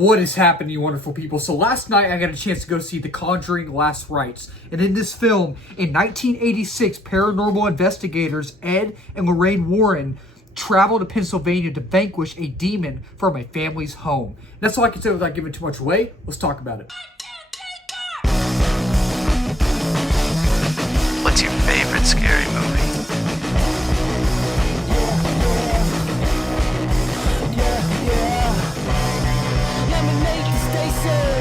What is happening, you wonderful people? So last night I got a chance to go see The Conjuring Last Rites. And in this film, in 1986, paranormal investigators Ed and Lorraine Warren travel to Pennsylvania to vanquish a demon from a family's home. And that's all I can say without giving too much away. Let's talk about it. What's your favorite scary movie?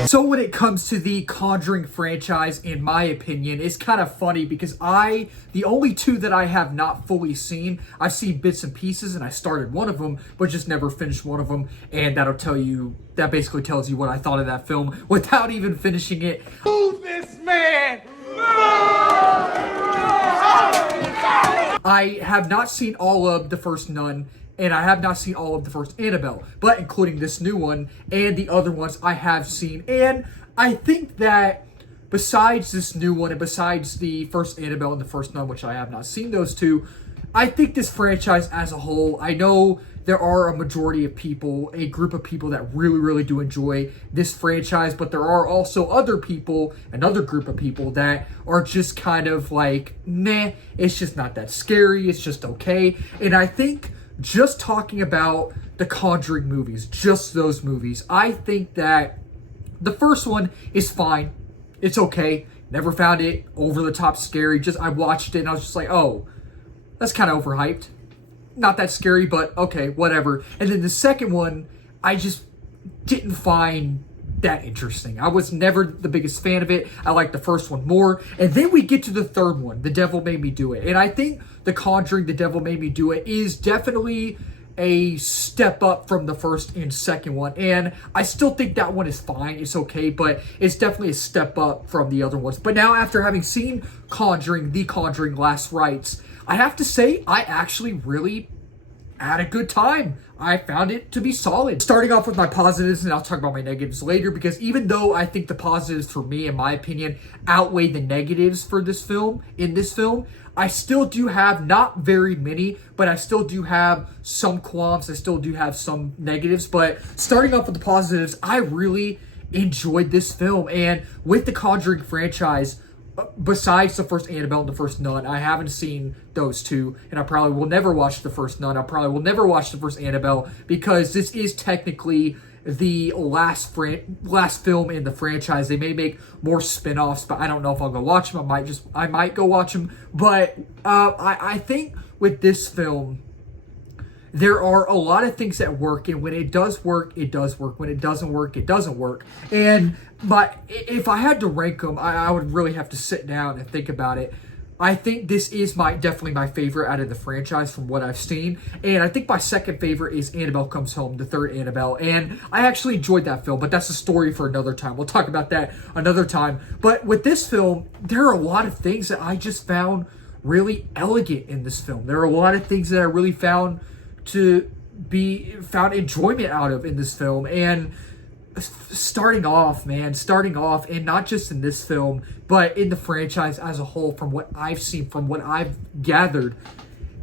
So when it comes to the Conjuring franchise, in my opinion, it's kind of funny because the only two that I have not fully seen, I've seen bits and pieces and I started one of them, but just never finished one of them. And that basically tells you what I thought of that film without even finishing it. Move this man! I have not seen all of the first Nun, and I have not seen all of the first Annabelle, but including this new one and the other ones I have seen. And I think that besides this new one and besides the first Annabelle and the first Nun, which I have not seen those two, I think this franchise as a whole, I know there are a majority of people, a group of people that really, really do enjoy this franchise, but there are also other people, another group of people that are just kind of like, meh, it's just not that scary, it's just okay. And I think just talking about the Conjuring movies, just those movies, I think that the first one is fine. It's okay. Never found it over the top scary. I watched it and I was just like, oh, that's kind of overhyped. Not that scary, but okay, whatever. And then the second one, I just didn't find that interesting. I was never the biggest fan of it. I liked the first one more. And then we get to the third one, The Devil Made Me Do It. And I think The Conjuring, The Devil Made Me Do It is definitely a step up from the first and second one. And I still think that one is fine. It's okay, but it's definitely a step up from the other ones. But now after having seen Conjuring, The Conjuring Last Rites, I have to say I actually really had a good time. I found it to be solid. Starting off with my positives, and I'll talk about my negatives later, because even though I think the positives for me, in my opinion, outweigh the negatives for this film, I still do have, not very many, but I still do have some qualms. I still do have some negatives. But starting off with the positives, I really enjoyed this film. And with the Conjuring franchise, besides the first Annabelle and the first Nun, I haven't seen those two, and I probably will never watch the first Nun. I probably will never watch the first Annabelle, because this is technically the last film in the franchise. They may make more spin-offs, but I don't know if I'll go watch them. I might go watch them. But I think with this film, there are a lot of things that work, and when it does work, it does work. When it doesn't work, it doesn't work. But if I had to rank them, I would really have to sit down and think about it. I think this is definitely my favorite out of the franchise from what I've seen. And I think my second favorite is Annabelle Comes Home, the third Annabelle. And I actually enjoyed that film, but that's a story for another time. We'll talk about that another time. But with this film, there are a lot of things that I just found really elegant in this film. There are a lot of things that I really found enjoyment out of in this film. And starting off, and not just in this film, but in the franchise as a whole, from what I've seen, from what I've gathered,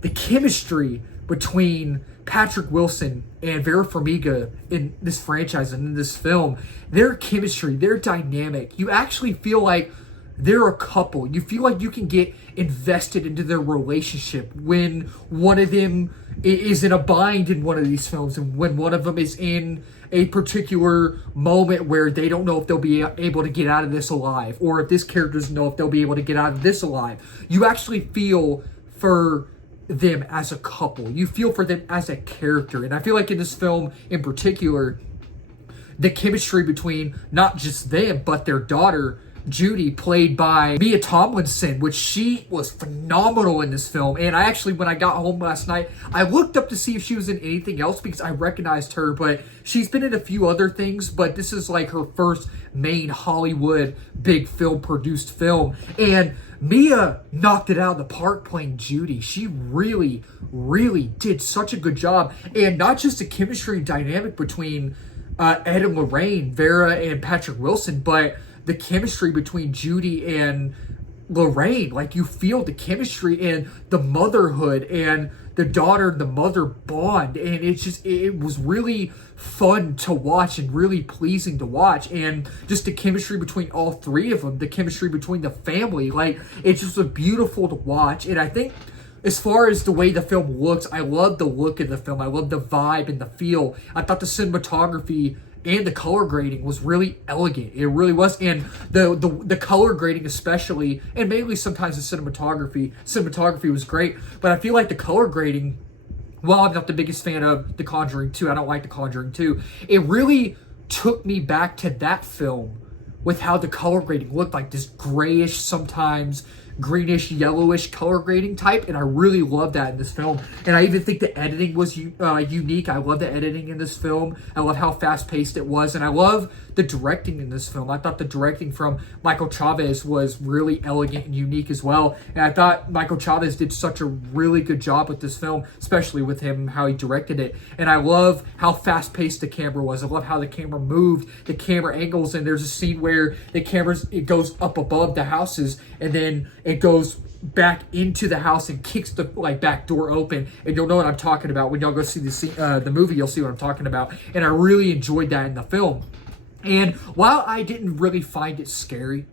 the chemistry between Patrick Wilson and Vera Farmiga in this franchise and in this film, their chemistry, their dynamic, you actually feel like they're a couple. You feel like you can get invested into their relationship when one of them is in a bind in one of these films, and when one of them is in a particular moment where they don't know if they'll be able to get out of this alive, or if this character doesn't know if they'll be able to get out of this alive. You actually feel for them as a couple. You feel for them as a character. And I feel like in this film in particular, the chemistry between not just them, but their daughter, Judy, played by Mia Tomlinson, which she was phenomenal in this film. And I actually, when I got home last night, I looked up to see if she was in anything else, because I recognized her, but she's been in a few other things, but this is like her first main Hollywood big film produced film. And Mia knocked it out of the park playing Judy. She really, really did such a good job. And not just the chemistry and dynamic between Ed and Lorraine, Vera and Patrick Wilson, but the chemistry between Judy and Lorraine. Like, you feel the chemistry and the motherhood and the daughter and the mother bond, and it was really fun to watch and really pleasing to watch. And just the chemistry between all three of them, the chemistry between the family, like, it's just beautiful to watch. And I think as far as the way the film looks, I love the look of the film. I love the vibe and the feel. I thought the cinematography and the color grading was really elegant. It really was. And the color grading especially, and mainly sometimes the cinematography was great. But I feel like the color grading, while I'm not the biggest fan of The Conjuring 2, I don't like The Conjuring 2, it really took me back to that film with how the color grading looked, like this grayish, sometimes greenish, yellowish color grading type, and I really love that in this film. And I even think the editing was unique. I love the editing in this film. I love how fast-paced it was, and I love the directing in this film. I thought the directing from Michael Chavez was really elegant and unique as well, and I thought Michael Chavez did such a really good job with this film, especially with him, how he directed it. And I love how fast-paced the camera was. I love how the camera moved, the camera angles, and there's a scene where it goes up above the houses, and then it goes back into the house and kicks the back door open, and you'll know what I'm talking about when y'all go see the movie. You'll see what I'm talking about, and I really enjoyed that in the film. And while I didn't really find it scary,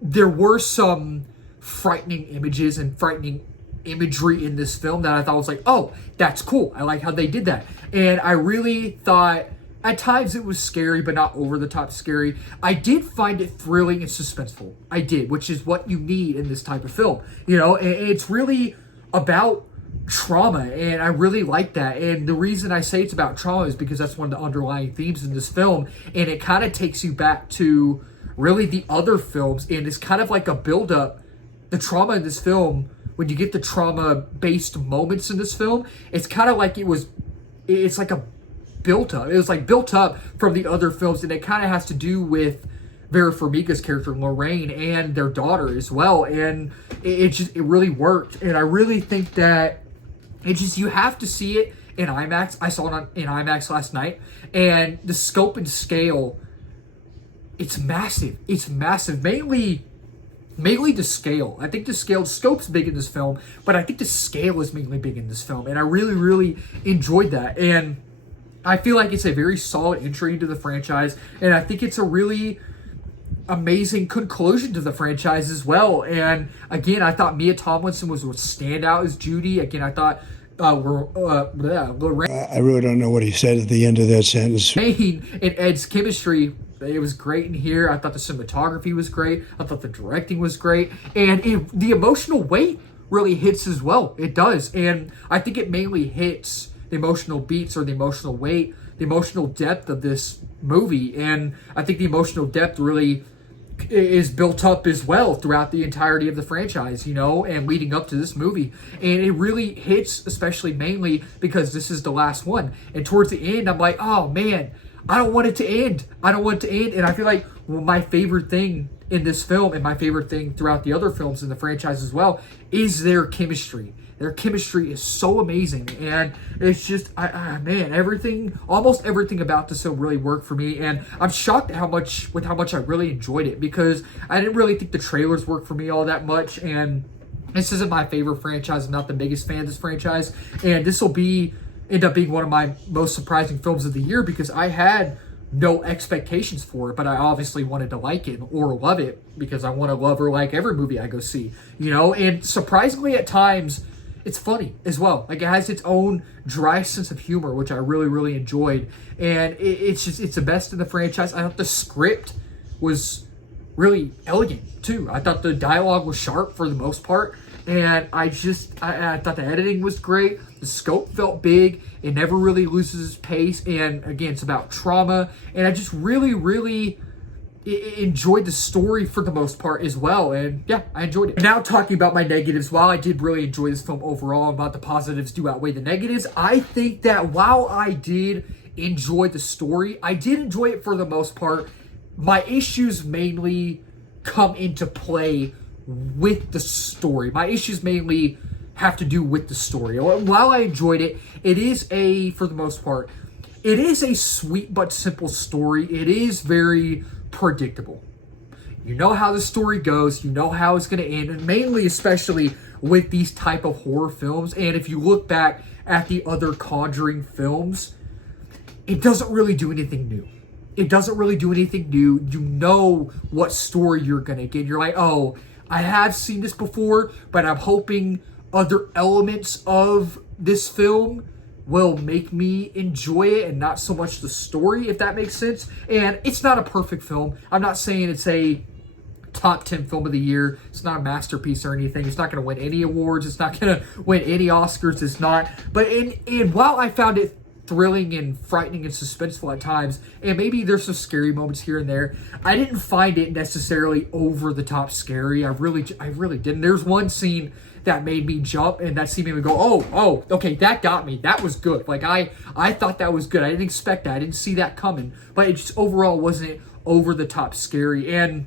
there were some frightening images and frightening imagery in this film that I thought was like, oh, that's cool. I like how they did that, and I really thought at times it was scary, but not over the top scary. I did find it thrilling and suspenseful. I did, which is what you need in this type of film. You know, it's really about trauma, and I really like that. And the reason I say it's about trauma is because that's one of the underlying themes in this film, and it kind of takes you back to really the other films, and it's kind of like a build-up. The trauma in this film, when you get the trauma-based moments in this film, it's kind of like it's like a built up. It was like built up from the other films, and it kind of has to do with Vera Farmiga's character Lorraine and their daughter as well, and it really worked. And I really think that you have to see it in IMAX. I saw it in IMAX last night, and the scope and scale, it's massive. It's massive. Mainly the scale. I think the scope's big in this film, but I think the scale is mainly big in this film, and I really, really enjoyed that. And I feel like it's a very solid entry into the franchise, and I think it's a really amazing conclusion to the franchise as well. And again, I thought Mia Tomlinson was a standout as Judy. Again, I thought Lorraine. I really don't know what he said at the end of that sentence. And Ed's chemistry, it was great in here. I thought the cinematography was great. I thought the directing was great, and the emotional weight really hits as well. It does, and I think it mainly hits the emotional beats or the emotional weight, the emotional depth of this movie. And I think the emotional depth really is built up as well throughout the entirety of the franchise, you know, and leading up to this movie. And it really hits, especially mainly because this is the last one. And towards the end, I'm like, oh man, I don't want it to end. I don't want it to end. And I feel like my favorite thing in this film, and my favorite thing throughout the other films in the franchise as well, is their chemistry. Their chemistry is so amazing, and it's just, man, almost everything about this film really worked for me, and I'm shocked at how much I really enjoyed it, because I didn't really think the trailers worked for me all that much, and this isn't my favorite franchise. I'm not the biggest fan of this franchise, and this will end up being one of my most surprising films of the year, because I had no expectations for it, but I obviously wanted to like it or love it, because I want to love or like every movie I go see, you know. And surprisingly at times, it's funny as well. Like, it has its own dry sense of humor, which I really, really enjoyed. And it's the best in the franchise. I thought the script was really elegant too. I thought the dialogue was sharp for the most part. And I thought the editing was great. The scope felt big. It never really loses its pace. And again, it's about trauma. And I just really, really enjoyed the story for the most part as well. And yeah, I enjoyed it. Now talking about my negatives, while I did really enjoy this film overall, about the positives do outweigh the negatives, I think that while I did enjoy the story, I did enjoy it for the most part. My issues mainly come into play with the story. My issues mainly have to do with the story. While I enjoyed it, for the most part, it is a sweet but simple story. It is very predictable. You know how the story goes. You know how it's going to end. And mainly, especially with these type of horror films. And if you look back at the other Conjuring films, it doesn't really do anything new. It doesn't really do anything new. You know what story you're going to get. You're like, oh, I have seen this before, but I'm hoping other elements of this film will make me enjoy it and not so much the story, if that makes sense. And it's not a perfect film. I'm not saying it's a top 10 film of the year. It's not a masterpiece or anything. It's not going to win any awards. It's not going to win any Oscars. It's not. But and while I found it thrilling and frightening and suspenseful at times, and maybe there's some scary moments here and there, I didn't find it necessarily over the top scary. I really didn't. There's one scene that made me jump, and that scene made me go, oh, okay, that got me. That was good. Like I thought that was good. I didn't expect that. I didn't see that coming. But it just overall wasn't over the top scary. And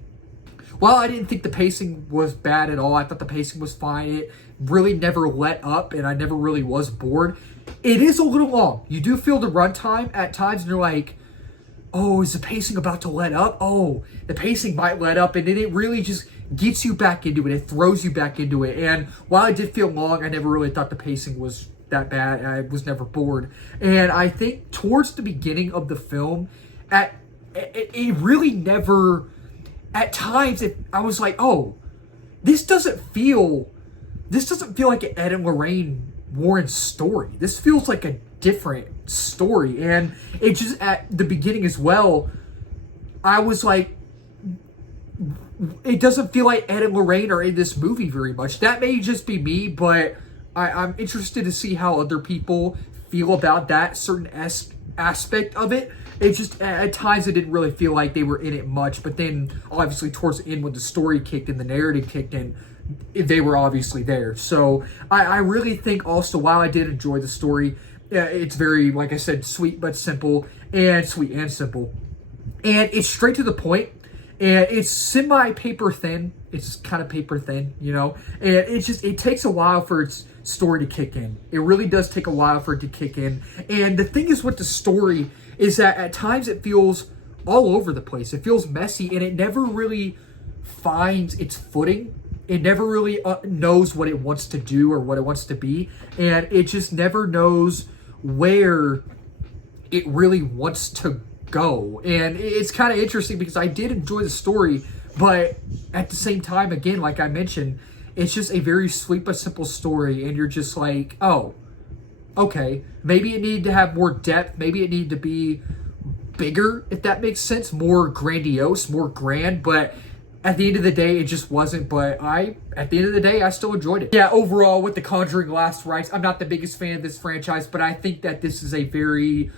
while I didn't think the pacing was bad at all, I thought the pacing was fine. It really never let up, and I never really was bored. It is a little long. You do feel the runtime at times, and you're like, oh, is the pacing about to let up? Oh, the pacing might let up, and then it really just gets you back into it. It throws you back into it. And while I did feel long, I never really thought the pacing was that bad. I was never bored. And I think towards the beginning of the film, it really never, at times, I was like, oh, this doesn't feel like an Ed and Lorraine Warren story. This feels like a different story. And it just, at the beginning as well, I was like, it doesn't feel like Ed and Lorraine are in this movie very much. That may just be me, but I'm interested to see how other people feel about that certain aspect of it. It just, at times, it didn't really feel like they were in it much. But then, obviously, towards the end, when the story kicked in, the narrative kicked in, they were obviously there. So I really think also, while I did enjoy the story, it's very, like I said, sweet but simple, and sweet and simple. And it's straight to the point, and it's semi-paper thin. It's kind of paper thin, you know? And it takes a while for its story to kick in. It really does take a while for it to kick in. And the thing is with the story is that at times it feels all over the place. It feels messy, and it never really finds its footing. It never really knows what it wants to do or what it wants to be. And it just never knows where it really wants to go. And it's kind of interesting because I did enjoy the story, but at the same time, again, like I mentioned, it's just a very sweet but simple story. And you're just like, oh, okay, maybe it needed to have more depth. Maybe it needed to be bigger, if that makes sense, more grandiose, more grand. But at the end of the day, it just wasn't. But at the end of the day, I still enjoyed it. Yeah, overall, with The Conjuring Last Rites, I'm not the biggest fan of this franchise, but I think that this is a very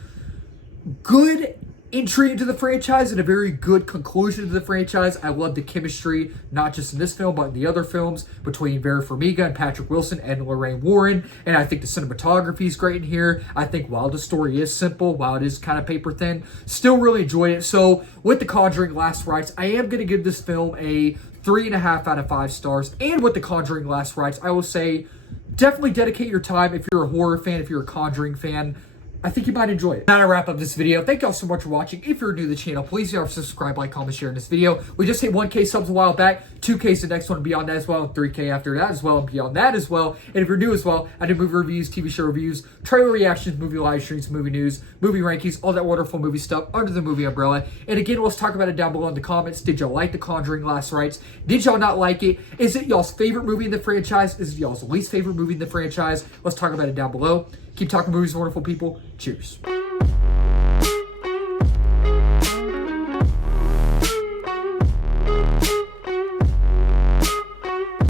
good entry into the franchise and a very good conclusion to the franchise. I love the chemistry, not just in this film, but in the other films, between Vera Farmiga and Patrick Wilson and Lorraine Warren. And I think the cinematography is great in here. I think while the story is simple, while it is kind of paper thin, still really enjoyed it. So with The Conjuring Last Rites, I am going to give this film a 3.5 out of 5 stars. And with The Conjuring Last Rites, I will say definitely dedicate your time if you're a horror fan, if you're a Conjuring fan. I think you might enjoy it. Now to wrap up this video, thank y'all so much for watching. If you're new to the channel, please subscribe, like, comment, share in this video. We just hit 1K subs a while back, 2K the next one, and beyond that as well, and 3K after that as well, and beyond that as well. And if you're new as well, I do movie reviews, TV show reviews, trailer reactions, movie live streams, movie news, movie rankings, all that wonderful movie stuff under the movie umbrella. And again, let's talk about it down below in the comments. Did y'all like The Conjuring Last Rites? Did y'all not like it? Is it y'all's favorite movie in the franchise? Is it y'all's least favorite movie in the franchise? Let's talk about it down below. Keep talking movies, wonderful people. Cheers.